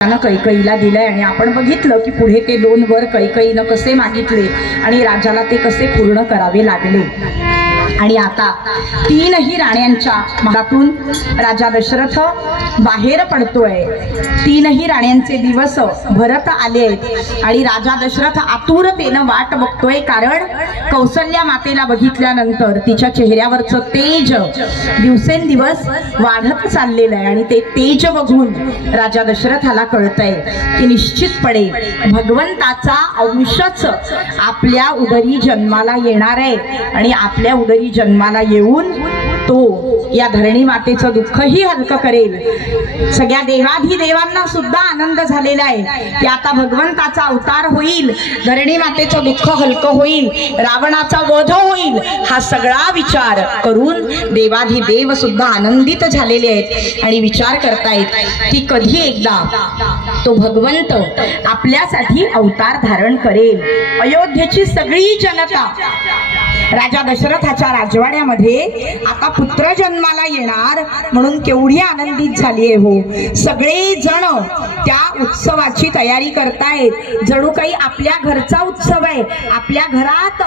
कैकईला दिलंय आणि आपण बघितलं की पुढे ते 2 वर कैकईनं कसे मागितले आणि राजाला ते कसे पूर्ण करावे लागले। आणि आता 3ही राण्यांच्या महालातून राजा दशरथ बाहेर पडतोय। 3ही राण्यांचे दिवस भरत आले आणि राजा दशरथ आतुरतेने वाट बघतोय, कारण कौसल्या मातेला बघितल्यानंतर तिच्या चेहऱ्यावरचं तेज दिवसेंदिवस वाढत चाललेलं आहे आणि ते तेज बघून राजा दशरथाला कळतंय की निश्चितपणे भगवंताचा अंशच आपल्या उदरी जन्माला येणार आहे आणि आपल्या उदरी जन्माला येऊन तो या धरणी मातेचं दुःखही हलकं करेल। सगळ्या देवाधिदेवांना सुद्धा आनंद झालेला आहे की आता भगवंताचा अवतार होईल, धरणी मातेचं दुःख हलकं होईल, रावणाचा वध होईल। हा सगळा विचार करून देवाधिदेव सुद्धा आनंदित झालेले आहेत आणि विचार करतायत की कधी एकदा तो भगवंत आपल्यासाठी अवतार धारण करेल। अयोध्येची सगळी जनता राजा दशरथाच्या राजवाड्यामध्ये आता पुत्र जन्माला येणार म्हणून केवढी आनंदित झाली आहे हो। सगळे जण त्या उत्सवाची तयारी करतायत, जणू काही आपल्या घरचा उत्सव आहे, आपल्या घरात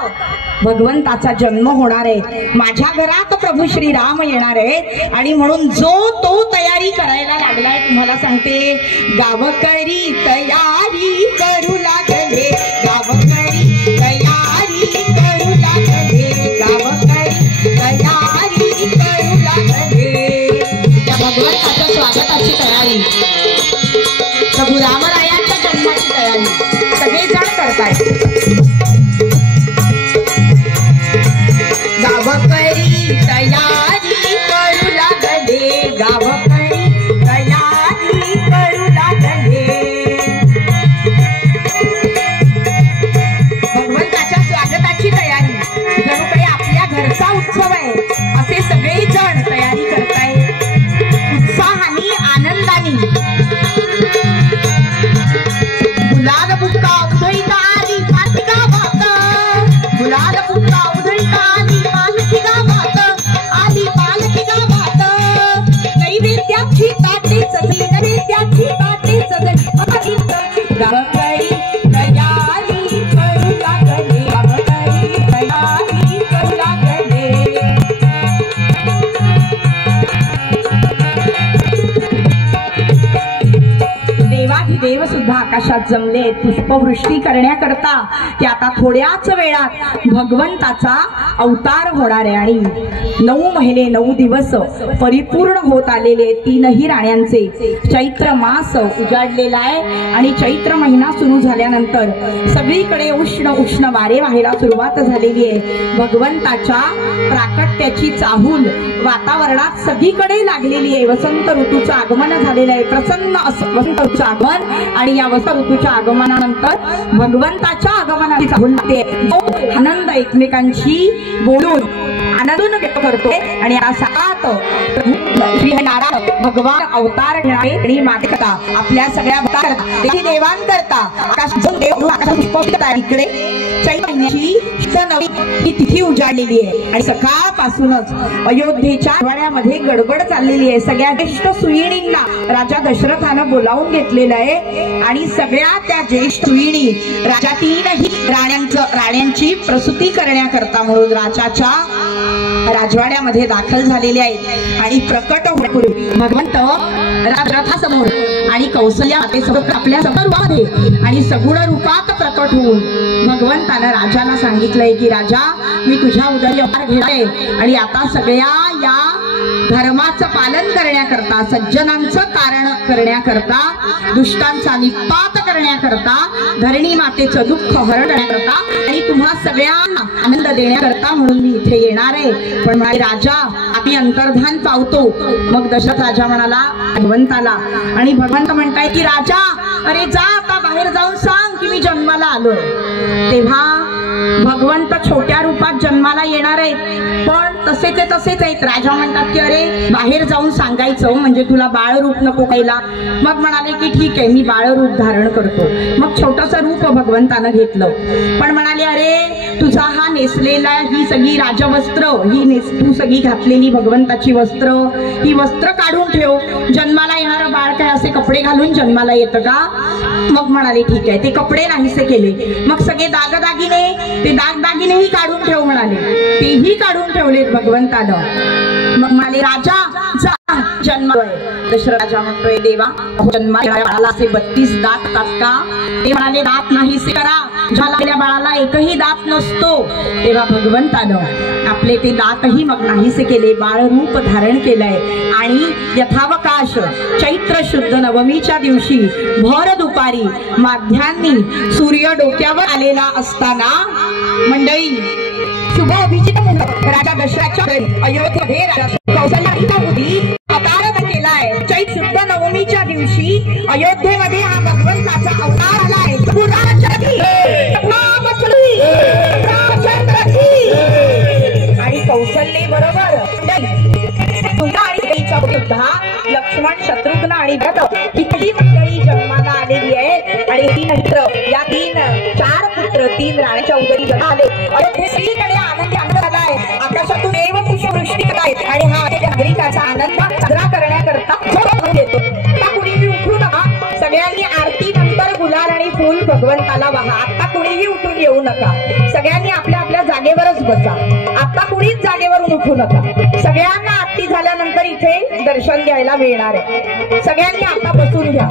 भगवंताचा जन्म होणार आहे, माझ्या घरात प्रभू श्री राम येणार आहे आणि म्हणून जो तो तयारी करायला लागलाय। तुम्हाला सांगते, गावकरी तयारी करू लागले, गावकरी तयारी करू लागले, गावकरी तयारी करू लागले। त्या भगवंताच्या स्वागताची तयारी, प्रभू रामरायांच्या जन्माची तयारी सगळेजण करतायत। गावकरी तयारी करू लागले, गावकरी तयारी करू लागले। भगवंताच्या स्वागताची तयारी जणू काही आपल्या घरचा उत्सव आहे असे सगळे जण तयारी करतायत उत्साहाने आनंदाने। गुलाल बुक्का उधळीत आली पालखी गावात, गुलाल बुक्का उधळीत आली पालखी गावात, आली पालखी गावात। नैवेद्याची ताटे सजली, नैवेद्याची ताटे सजली, गावकरी तयारी करू लागले, गावकरी तयारी करू लागले। देवाधिदेव सुद्धा आकाशात जमले पुष्पवृष्टी करण्याकरता की आता थोड्याच वेळात भगवंताचा अवतार होणार आहे। आणि 9 महिने 9 दिवस परिपूर्ण होत आलेले 3ही राण्यांचे चैत्र मास उजाडलेला आहे आणि चैत्र महिना सुरू झाल्यानंतर सगळीकडे उष्ण उष्ण वारे वाहायला सुरुवात झालेली आहे। भगवंताच्या प्राकट्याची चाहूल वातावरणात सगळीकडे लागलेली आहे। वसंत ऋतूचं आगमन झालेलं आहे, प्रसन्न असं वसंत ऋतूचं आगमन आणि या वसंत ऋतूच्या आगमनानंतर भगवंताच्या आगमनाची चाहूल लागते। आनंद एकमेकांशी बोलून आनंदून व्यक्त करतोय आणि या सात भगवान अवतार घेणारे आणि मातेकरता आपल्या सगळ्या भक्तांकरता देवांकरता आकाश इकडे चैत्र महिन्याची ही तिथी उजाडलेली आहे आणि सकाळपासूनच अयोध्येच्या वाड्यामध्ये गडबड चाललेली आहे। सगळ्या ज्येष्ठ सुयिणींना राजा दशरथानं बोलावून घेतलेलं आहे आणि सगळ्या त्या ज्येष्ठ सुयिणी राजा 3ही राण्यांची प्रसूती करण्याकरता म्हणून राजाच्या राजवाड्यामध्ये दाखल झालेले आहेत आणि प्रकट होण्यापूर्वी भगवंत रथासमोर आणि कौसल्या मातेसमोर आपल्या रूपामध्ये आणि सगुण रूपात प्रकट होऊन भगवंतानं राजाला सांगितलंय की राजा, मी तुझ्या उदरी अवतार घेतोय आणि आता सगळ्या या धर्माचं पालन करण्याकरता, सज्जनांचं कारण करण्याकरता, दुष्टांचा निपात करण्याकरता, धरणी मातेचं दुःख हरण्याकरता आणि तुम्हा सगळ्यांना आनंद देण्याकरता म्हणून मी इथे येणार आहे। पण म्हणाले, राजा आम्ही अंतर्धान पावतो। मग दशरथ राजा म्हणाला भगवंताला आणि भगवंत म्हणताय की राजा, अरे जा आता बाहेर जाऊन सांग की मी जन्माला आलोय। तेव्हा भगवंत छोट्या रूपात जन्माला येणार आहेत पण तसेच आहेत। राजा म्हणतात की अरे बाहेर जाऊन सांगायचं म्हणजे तुला बाळ रूप नको खायला। मग म्हणाले की ठीक आहे, मी बाळ रूप धारण करतो। मग छोटंसं रूप भगवंतानं घेतलं पण म्हणाले, अरे तुझा हा नेसलेला ही सगळी राजवस्त्र, तू सगळी घातलेली भगवंताची वस्त्र, ही वस्त्र काढून ठेव, जन्माला येणारं बाळ काय असे कपडे घालून जन्माला येतं का? मग म्हणाले ठीक आहे, ते कपडे नाहीसे केले. मग सगळे दागदागिने, ते दागदागिनेही काढून ठेव म्हणाले, तेही काढून ठेवलेत भगवंतानं. मग म्हणाले राजा जा, जन्म दशरथ राजा म्हणतोय देवा जन्माला बाळाला असे 32 दात असतात का? ते म्हणाले दात नाहीसे करा, झालेल्या बाळाला एकही दात नसतो. तेव्हा भगवंतानं आपले ते दातही मग नाहीसे केले, बाळ रूप धारण केलंय. आणि यथावकाश चैत्र शुद्ध नवमीच्या दिवशी भर दुपारी माध्यान्नी सूर्य डोक्यावर आलेला असताना मंडळी शुभ अभिजित राजा दशरथच्या अयोध्येमध्ये राजा कौशल्याने अवतार केलाय. चैत्र शुद्ध नवमीच्या दिवशी अयोध्येमध्ये हा भगवंताचा अवतार आलाय. आणि कौशल्ये बरोबर लक्ष्मण शत्रुघ्न आणि भरत ही कधी मंडळी जन्माला आलेली आहे. आणि या 4 पुत्र 3 राण्याच्या उदरी जन्म आले. श्रीकडे आनंदी आनंद झालाय. आकाशातून देव पुष्पवृष्टी करतायत आणि हा नागरिकाचा आनंद साजरा करण्याकरता येतो. आता कुणीही उठू नका, सगळ्यांनी आरती नंतर गुलाल आणि फूल भगवंताला वाहा. आता कुणीही उठून येऊ नका, सगळ्यांनी आपल्या आपल्या जागेवरच बसा. आता कुणीच जागेवरून उठू नका. सगळ्यांना आरती झाल्यानंतर इथे दर्शन घ्यायला मिळणार आहे. सगळ्यांनी आता बसून घ्या.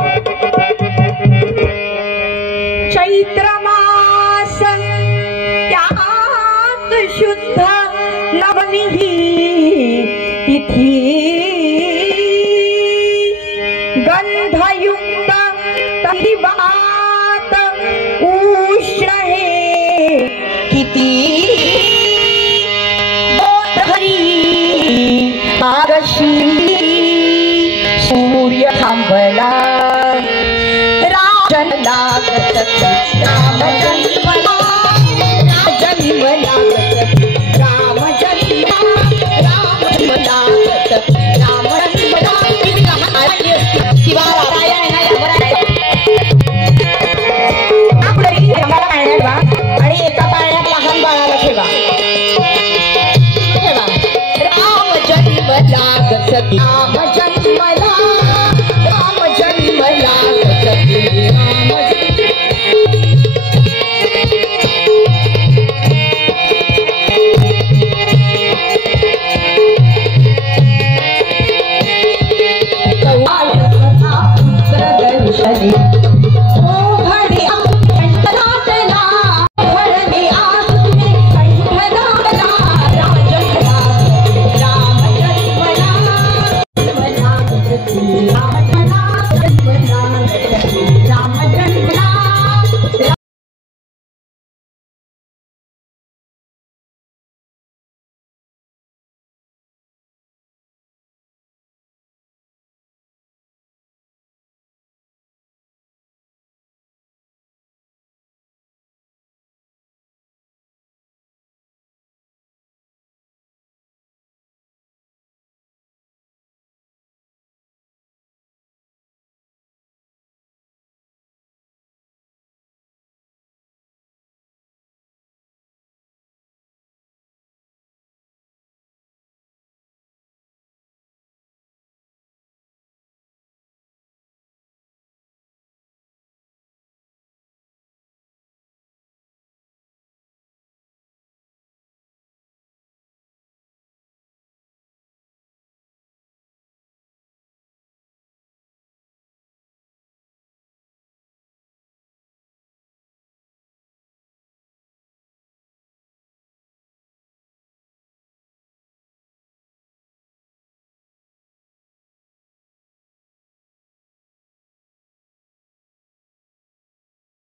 चैत्र मास त्यात शुद्ध नवमी तिथी गंधयुक्त तंदिवात उष्ण हे किती आरशी सूर्य थांबला राजन लागत राम जन्मला राजन लागत राम जन्मला राम लागत राम जन्मला. आणि एका पाळण्यात लहान बाळाला ठेवा. Ram जन्मला Ram जन्मला Ram जन्मला Thank you.